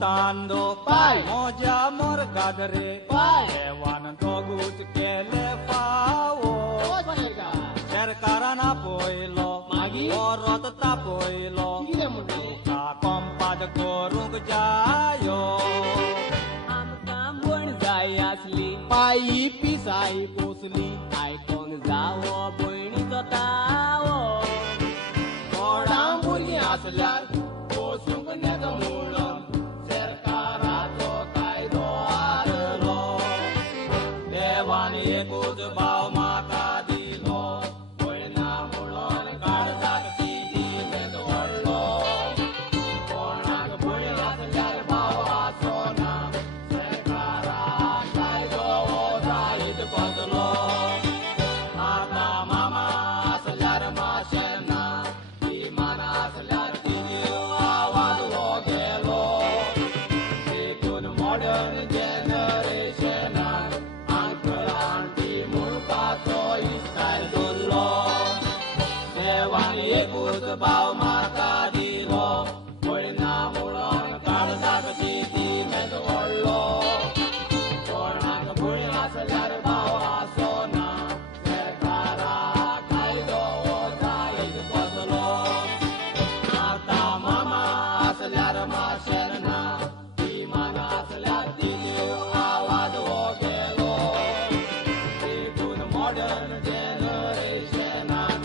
montando Pai. moja morgadre Pai. Ewan togut kele fao Olega. Serkarana poilo Magi. Orot tapoilo Gile mundo. Ka kompad korung jayo आमकां जाय आसली पायी पिसाई पोसली आयकोंक जावो भयणीचो तावो थोडां भुरगीं आसल्यार पोसूंक नेतो म्हणून सरकाराचो कायदो हाडलो देवान एकूच भाव म्हाका दिलो पळना म्हणून काळजाक सिटी मेद व्हडलो कोणाक भयण आसल्यार भाव आसोना सरकाराक कायदो हो जायत बसलो आतां मामा आसल्यार माशें ना इमान आसल्यार तिगीर आवाज हो गेलो देखून मॉडर्न जनरेशनान अंकल आंटी म्हणपाचो इस्तायल दवरलो देवान एकूच भाव म्हाका दिलो पळना म्हणून काळजाक सिटी मेद व्हडलो कोणाक भयण आसल्यार भाव आसोना सरकाराक कायदो हो जायत बसलो आतां मामा आसल्यार माशें ना इमान आसल्यार तिगीर आवाज हो गेलो देखून मॉडर्न जनरेशनान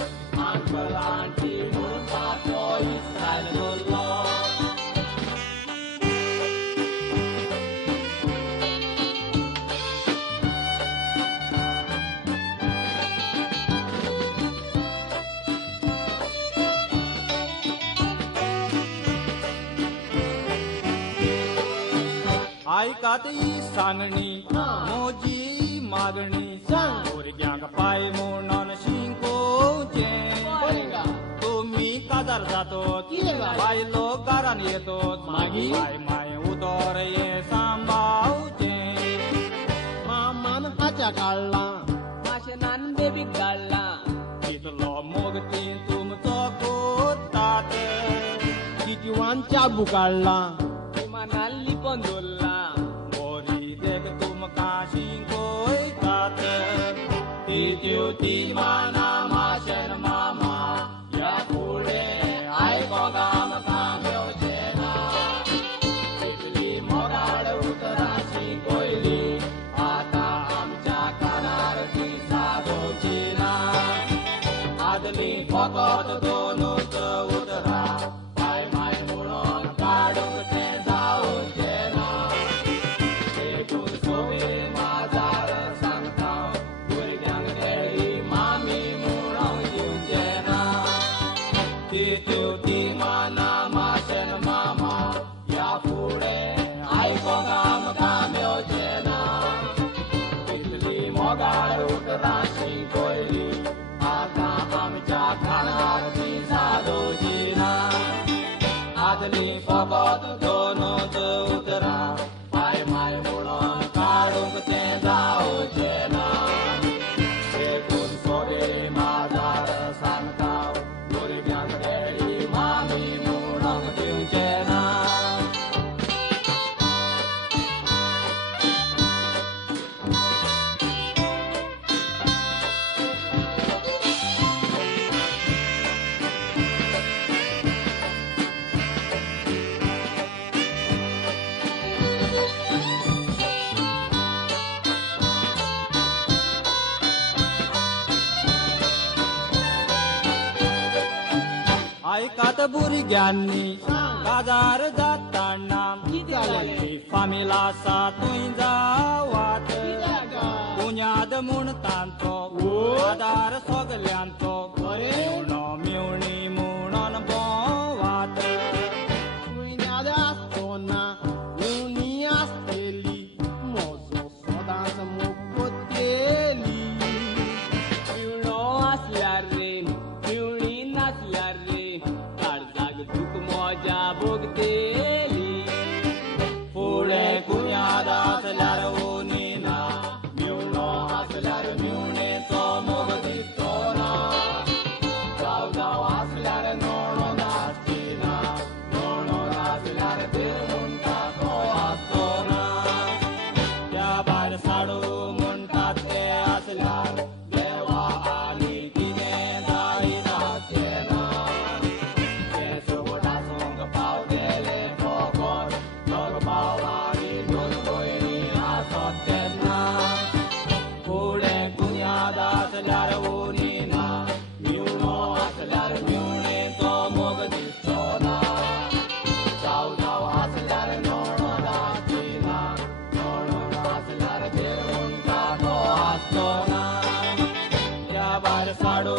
अंकल आंटी म्हणपाचो इस्तायल दवरलो आयकात ही सांगणी मोजी मागणी सांग. भुरग्यांक पाय म्हणून शिंकोवचे पळयगा तुम्ही काजार जातोत कितें जाय? बायलो घरान येतोत मागीर? माय माय उदोर ये सांबाळचे मामान हाच्या काडला माशेनान बेबीक धाडला कितलो मोग ती तुमचो कोतात कितीवान चाबू काडला विमानान लिपोन दवरला बोरी देख तुमकां शिंकोयतात तिच्यो ती माना माशेन मामा या फुडें आयकोंक आमकां मेवचें ना इतली मोगाळ उतरां शिकोयली आतां आमच्या कानार ती सादोवची ना आदली फकत दोनूच उतरां पाय माय म्हणून काडूंक तें जावचें ना देखून सोबीत माजार सांगता भुरग्यांक खेळी मामी म्हणून दिवचें ना तिच्यो ती माना माशेन मामा या फुडें आयकोंक आमकां मेवचें ना इतली मोगाळ उतरां शिकोयली आतां आमच्या कानार ती सादोवची ना आदली फकत दोनूच उतरां पाय माय म्हणून काडूंक तें जावचें ना देखून सोबे माजार सांगता भुरग्यांक खेळी मामी म्हणून दिवचें ना आयकात भुरग्यांनी काजार जाताना कितें जालें? फामील आसा थंय जावात कित्याक? पुण्याद म्हूण तांचो आदार सगल्यांचो मेवणो मेवणी म्हणून बोवात कुयनाद आसतना उणी आसतली म्हजो सदांच मोगोतेली पिवळो आसल्यार रे पिवळी नासल्यार रे काळजाक दूख मोजा भोगतेली फुडें कुयाद आसल्यार ओनी ना मेवणो आसल्यार मेवणेचो मोग दिसतो ना जाव जाव आसल्यार बार साडो